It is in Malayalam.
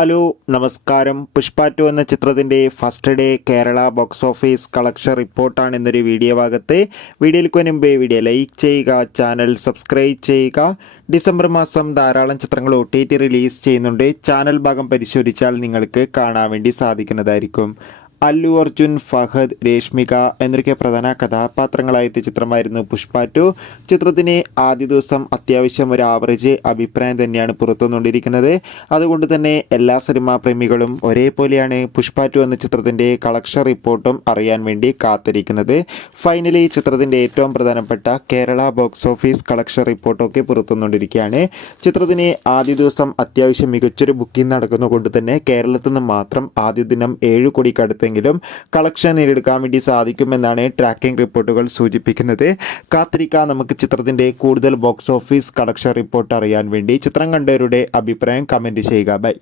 ഹലോ നമസ്കാരം. പുഷ്പ 2 എന്ന ചിത്രത്തിൻ്റെ first day Kerala box office collection റിപ്പോർട്ടാണ് ഇന്നൊരു വീഡിയോ ഭാഗത്ത്. വീഡിയോയ്ക്ക് മുൻപേ വീഡിയോ ലൈക്ക് ചെയ്യുക, ചാനൽ സബ്സ്ക്രൈബ് ചെയ്യുക. ഡിസംബർ മാസം ധാരാളം ചിത്രങ്ങൾ OTT റിലീസ് ചെയ്യുന്നുണ്ട്. ചാനൽ ഭാഗം പരിശോധിച്ചാൽ നിങ്ങൾക്ക് കാണാൻ വേണ്ടി സാധിക്കുന്നതായിരിക്കും. അല്ലു അർജുൻ, ഫഹദ്, രേഷ്മിക എന്നൊക്കെ പ്രധാന കഥാപാത്രങ്ങളായെത്തിയ ചിത്രമായിരുന്നു പുഷ്പ 2. ചിത്രത്തിന് ആദ്യ ദിവസം അത്യാവശ്യം ഒരു ആവറേജ് അഭിപ്രായം തന്നെയാണ് പുറത്തുവന്നുകൊണ്ടിരിക്കുന്നത്. അതുകൊണ്ട് തന്നെ എല്ലാ സിനിമാ പ്രേമികളും ഒരേപോലെയാണ് പുഷ്പ 2 എന്ന ചിത്രത്തിൻ്റെ കളക്ഷൻ റിപ്പോർട്ടും അറിയാൻ വേണ്ടി കാത്തിരിക്കുന്നത്. ഫൈനലി ചിത്രത്തിൻ്റെ ഏറ്റവും പ്രധാനപ്പെട്ട കേരള ബോക്സ് ഓഫീസ് കളക്ഷൻ റിപ്പോർട്ടൊക്കെ പുറത്തുവന്നുകൊണ്ടിരിക്കുകയാണ്. ചിത്രത്തിന് ആദ്യ ദിവസം അത്യാവശ്യം മികച്ചൊരു ബുക്കിംഗ് നടക്കുന്നതുകൊണ്ട് തന്നെ കേരളത്തിൽ നിന്ന് മാത്രം ആദ്യ ദിനം 7 കോടിക്കടുത്ത് കളക്ഷൻ നേടിയെടുക്കാൻ വേണ്ടി സാധിക്കുമെന്നാണ് ട്രാക്കിംഗ് റിപ്പോർട്ടുകൾ സൂചിപ്പിക്കുന്നത്. കാത്തിരിക്കാം നമുക്ക് ചിത്രത്തിന്റെ കൂടുതൽ ബോക്സ് ഓഫീസ് കളക്ഷൻ റിപ്പോർട്ട് അറിയാൻ വേണ്ടി. ചിത്രം കണ്ടവരുടെ അഭിപ്രായം കമന്റ് ചെയ്യുക. ബൈ.